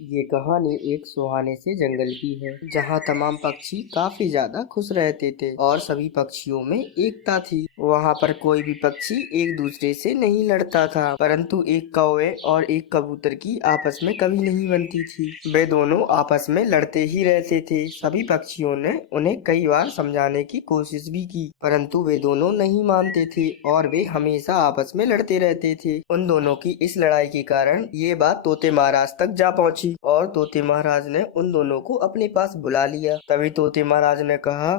ये कहानी एक सुहाने से जंगल की है जहाँ तमाम पक्षी काफी ज्यादा खुश रहते थे और सभी पक्षियों में एकता थी। वहाँ पर कोई भी पक्षी एक दूसरे से नहीं लड़ता था, परंतु एक कौवे और एक कबूतर की आपस में कभी नहीं बनती थी। वे दोनों आपस में लड़ते ही रहते थे। सभी पक्षियों ने उन्हें कई बार समझाने की कोशिश भी की, परंतु वे दोनों नहीं मानते थे और वे हमेशा आपस में लड़ते रहते थे। उन दोनों की इस लड़ाई के कारण ये बात तोते महाराज तक जा पहुंची और तोते महाराज ने उन दोनों को अपने पास बुला लिया। तभी तोते महाराज ने कहा,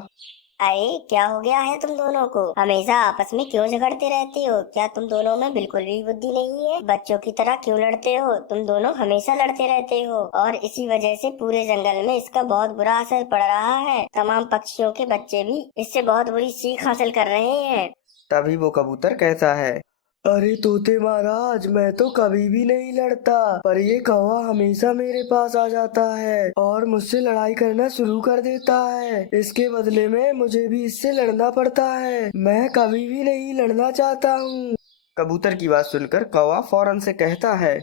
अरे क्या हो गया है तुम दोनों को? हमेशा आपस में क्यों झगड़ते रहते हो? क्या तुम दोनों में बिल्कुल भी बुद्धि नहीं है? बच्चों की तरह क्यों लड़ते हो? तुम दोनों हमेशा लड़ते रहते हो और इसी वजह से पूरे जंगल में इसका बहुत बुरा असर पड़ रहा है। तमाम पक्षियों के बच्चे भी इससे बहुत बुरी सीख हासिल कर रहे हैं। तभी वो कबूतर कहता है, अरे तोते महाराज, मैं तो कभी भी नहीं लड़ता, पर ये कौवा हमेशा मेरे पास आ जाता है और मुझसे लड़ाई करना शुरू कर देता है। इसके बदले में मुझे भी इससे लड़ना पड़ता है। मैं कभी भी नहीं लड़ना चाहता हूँ। कबूतर की बात सुनकर कौवा फौरन से कहता है,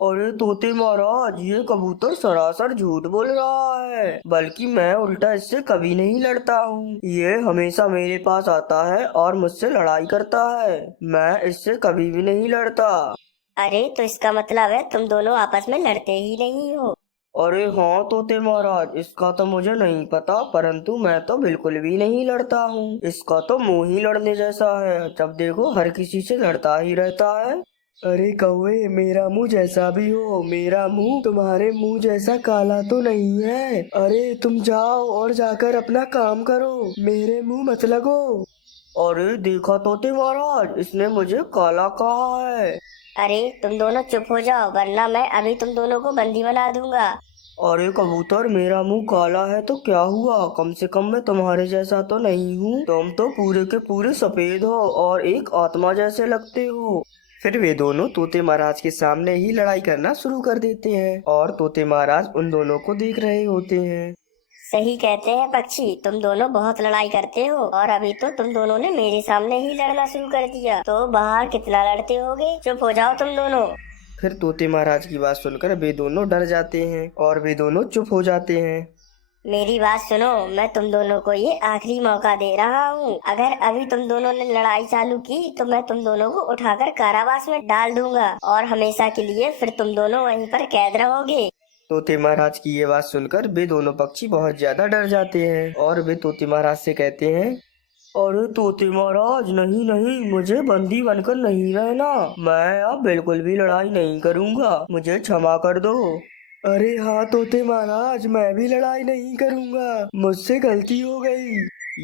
अरे तोते महाराज, ये कबूतर सरासर झूठ बोल रहा है, बल्कि मैं उल्टा इससे कभी नहीं लड़ता हूँ। ये हमेशा मेरे पास आता है और मुझसे लड़ाई करता है। मैं इससे कभी भी नहीं लड़ता। अरे तो इसका मतलब है तुम दोनों आपस में लड़ते ही नहीं हो। अरे हाँ तोते महाराज, इसका तो मुझे नहीं पता, परंतु मैं तो बिल्कुल भी नहीं लड़ता हूँ। इसका तो मुंह ही लड़ने जैसा है, जब देखो हर किसी से लड़ता ही रहता है। अरे कौवे, मेरा मुंह जैसा भी हो, मेरा मुंह तुम्हारे मुंह जैसा काला तो नहीं है। अरे तुम जाओ और जाकर अपना काम करो, मेरे मुंह मत लगो। अरे देखा तोते महाराज, इसने मुझे काला कहा है। अरे तुम दोनों चुप हो जाओ, वरना मैं अभी तुम दोनों को बंदी बना दूंगा। अरे कबूतर, मेरा मुंह काला है तो क्या हुआ, कम से कम मैं तुम्हारे जैसा तो नहीं हूँ। तुम तो पूरे के पूरे सफेद हो और एक आत्मा जैसे लगते हो। फिर वे दोनों तोते महाराज के सामने ही लड़ाई करना शुरू कर देते हैं और तोते महाराज उन दोनों को देख रहे होते हैं। सही कहते हैं पक्षी, तुम दोनों बहुत लड़ाई करते हो और अभी तो तुम दोनों ने मेरे सामने ही लड़ना शुरू कर दिया, तो बाहर कितना लड़ते होगे? चुप हो जाओ तुम दोनों। फिर तोते महाराज की बात सुनकर वे दोनों डर जाते हैं और वे दोनों चुप हो जाते हैं। मेरी बात सुनो, मैं तुम दोनों को ये आखिरी मौका दे रहा हूँ। अगर अभी तुम दोनों ने लड़ाई चालू की तो मैं तुम दोनों को उठाकर कारावास में डाल दूंगा और हमेशा के लिए फिर तुम दोनों वहीं पर कैद रहोगे। तोते महाराज की ये बात सुनकर वे दोनों पक्षी बहुत ज्यादा डर जाते हैं और वे तोते महाराज से कहते हैं, अरे तोते महाराज, नहीं नहीं, मुझे बंदी बनकर नहीं रहना। मैं अब बिल्कुल भी लड़ाई नहीं करूँगा, मुझे क्षमा कर दो। अरे हाँ तोते महाराज, मैं भी लड़ाई नहीं करूँगा, मुझसे गलती हो गई।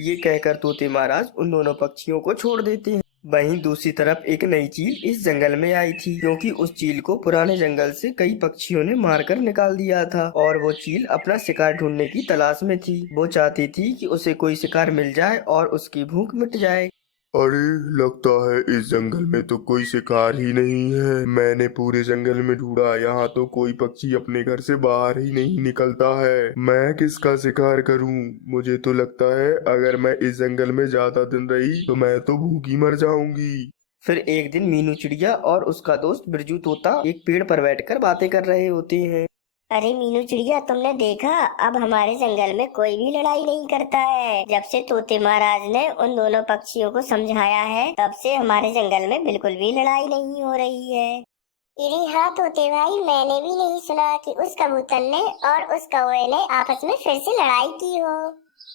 ये कहकर तोते महाराज उन दोनों पक्षियों को छोड़ देते हैं। वहीं दूसरी तरफ एक नई चील इस जंगल में आई थी, क्योंकि उस चील को पुराने जंगल से कई पक्षियों ने मारकर निकाल दिया था और वो चील अपना शिकार ढूंढने की तलाश में थी। वो चाहती थी कि उसे कोई शिकार मिल जाए और उसकी भूख मिट जाए। अरे लगता है इस जंगल में तो कोई शिकार ही नहीं है। मैंने पूरे जंगल में ढूंढा, यहाँ तो कोई पक्षी अपने घर से बाहर ही नहीं निकलता है। मैं किसका शिकार करूं? मुझे तो लगता है अगर मैं इस जंगल में ज्यादा दिन रही तो मैं तो भूखी मर जाऊंगी। फिर एक दिन मीनू चिड़िया और उसका दोस्त बिरजू तोता एक पेड़ पर बैठकर बातें कर रहे होते हैं। अरे मीनू चिड़िया, तुमने देखा, अब हमारे जंगल में कोई भी लड़ाई नहीं करता है। जब से तोते महाराज ने उन दोनों पक्षियों को समझाया है, तब से हमारे जंगल में बिल्कुल भी लड़ाई नहीं हो रही है। अरे हाँ तोते भाई, मैंने भी नहीं सुना कि उस कबूतर ने और उस कौवे ने आपस में फिर से लड़ाई की हो।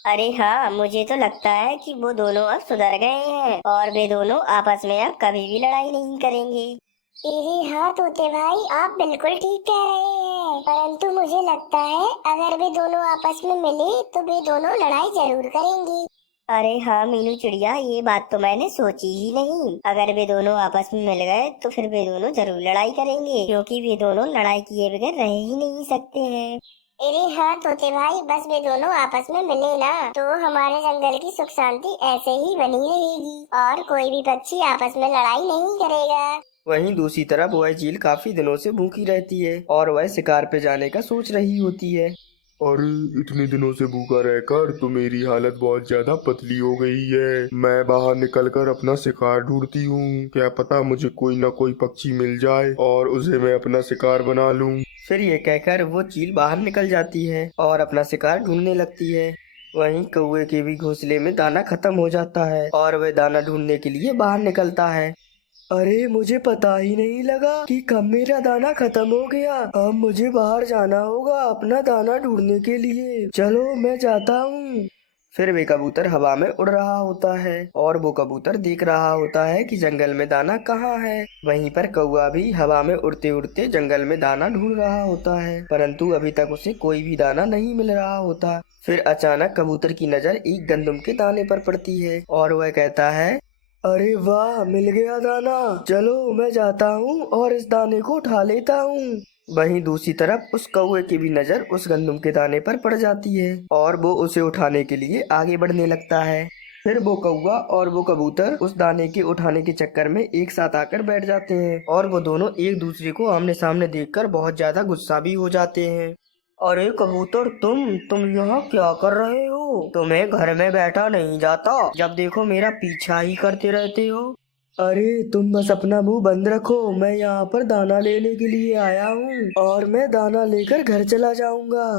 अरे हाँ, मुझे तो लगता है कि वो दोनों अब सुधर गए हैं और वे दोनों आपस में अब कभी भी लड़ाई नहीं करेंगे। अरे हाँ तोते भाई, आप बिल्कुल ठीक कह रहे हैं, परंतु मुझे लगता है अगर वे दोनों आपस में मिले तो वे दोनों लड़ाई जरूर करेंगे। अरे हाँ मीनू चिड़िया, ये बात तो मैंने सोची ही नहीं। अगर वे दोनों आपस में मिल गए तो फिर वे दोनों जरूर लड़ाई करेंगे, क्योंकि वे दोनों लड़ाई किए बगैर रह ही नहीं सकते हैं। अरे हाँ तोते भाई, बस वे दोनों आपस में मिले ना तो हमारे जंगल की सुख शांति ऐसे ही बनी रहेगी और कोई भी पक्षी आपस में लड़ाई नहीं करेगा। वहीं दूसरी तरफ वह चील काफी दिनों से भूखी रहती है और वह शिकार पे जाने का सोच रही होती है। और इतने दिनों से भूखा रहकर तो मेरी हालत बहुत ज्यादा पतली हो गई है। मैं बाहर निकलकर अपना शिकार ढूंढती हूँ, क्या पता मुझे कोई ना कोई पक्षी मिल जाए और उसे मैं अपना शिकार बना लूँ। फिर ये कहकर वो चील बाहर निकल जाती है और अपना शिकार ढूंढने लगती है। वहीं कौवे के भी घोंसले में दाना खत्म हो जाता है और वह दाना ढूंढने के लिए बाहर निकलता है। अरे मुझे पता ही नहीं लगा कि कब मेरा दाना खत्म हो गया। अब मुझे बाहर जाना होगा अपना दाना ढूंढने के लिए। चलो मैं जाता हूँ। फिर वे कबूतर हवा में उड़ रहा होता है और वो कबूतर देख रहा होता है कि जंगल में दाना कहाँ है। वहीं पर कौवा भी हवा में उड़ते उड़ते जंगल में दाना ढूंढ रहा होता है, परंतु अभी तक उसे कोई भी दाना नहीं मिल रहा होता। फिर अचानक कबूतर की नजर एक गंदम के दाने पर पड़ती है और वह कहता है, अरे वाह, मिल गया दाना। चलो मैं जाता हूँ और इस दाने को उठा लेता हूँ। वहीं दूसरी तरफ उस कौवे की भी नजर उस गंदम के दाने पर पड़ जाती है और वो उसे उठाने के लिए आगे बढ़ने लगता है। फिर वो कौवा और वो कबूतर उस दाने के उठाने के चक्कर में एक साथ आकर बैठ जाते हैं और वो दोनों एक दूसरे को आमने सामने देखकर बहुत ज्यादा गुस्सा भी हो जाते हैं। अरे कबूतर, तुम यहाँ क्या कर रहे हो? तुम्हें घर में बैठा नहीं जाता? जब देखो मेरा पीछा ही करते रहते हो। अरे तुम बस अपना मुंह बंद रखो, मैं यहाँ पर दाना लेने के लिए आया हूँ और मैं दाना लेकर घर चला जाऊंगा।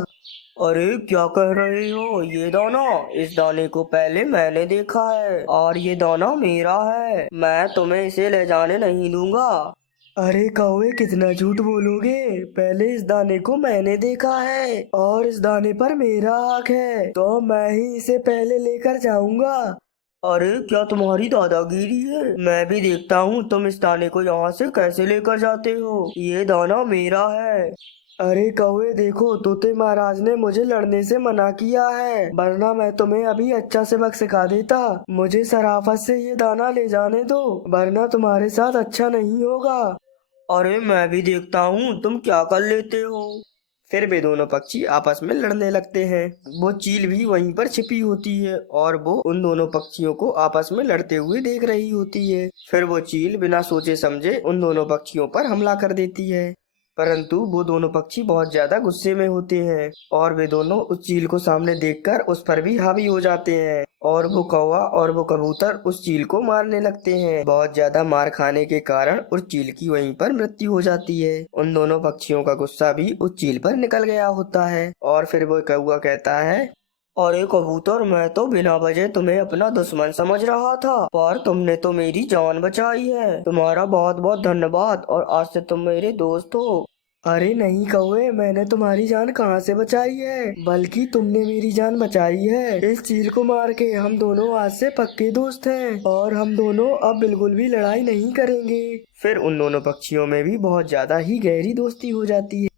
अरे क्या कह रहे हो? ये दाना, इस दाने को पहले मैंने देखा है और ये दाना मेरा है। मैं तुम्हें इसे ले जाने नहीं दूंगा। अरे कौवे, कितना झूठ बोलोगे? पहले इस दाने को मैंने देखा है और इस दाने पर मेरा हक है, तो मैं ही इसे पहले लेकर जाऊंगा। अरे क्या तुम्हारी दादागिरी है? मैं भी देखता हूँ तुम इस दाने को यहाँ से कैसे लेकर जाते हो। ये दाना मेरा है। अरे कौवे देखो, तोते महाराज ने मुझे लड़ने से मना किया है, वरना मैं तुम्हें अभी अच्छा सबक सिखा देता। मुझे शराफत से ये दाना ले जाने दो, वरना तुम्हारे साथ अच्छा नहीं होगा। अरे मैं भी देखता हूँ तुम क्या कर लेते हो। फिर वे दोनों पक्षी आपस में लड़ने लगते हैं। वो चील भी वहीं पर छिपी होती है और वो उन दोनों पक्षियों को आपस में लड़ते हुए देख रही होती है। फिर वो चील बिना सोचे समझे उन दोनों पक्षियों पर हमला कर देती है, परंतु वो दोनों पक्षी बहुत ज्यादा गुस्से में होते हैं और वे दोनों उस चील को सामने देखकर उस पर भी हावी हो जाते हैं और वो कौवा और वो कबूतर उस चील को मारने लगते हैं। बहुत ज्यादा मार खाने के कारण उस चील की वहीं पर मृत्यु हो जाती है। उन दोनों पक्षियों का गुस्सा भी उस चील पर निकल गया होता है और फिर वो कौवा कहता है, अरे कबूतर, मैं तो बिना वजह तुम्हें अपना दुश्मन समझ रहा था, पर तुमने तो मेरी जान बचाई है। तुम्हारा बहुत बहुत धन्यवाद और आज से तुम मेरे दोस्त हो। अरे नहीं कौवे, मैंने तुम्हारी जान कहाँ से बचाई है, बल्कि तुमने मेरी जान बचाई है। इस चील को मार के हम दोनों आज से पक्के दोस्त हैं और हम दोनों अब बिल्कुल भी लड़ाई नहीं करेंगे। फिर उन दोनों पक्षियों में भी बहुत ज्यादा ही गहरी दोस्ती हो जाती है।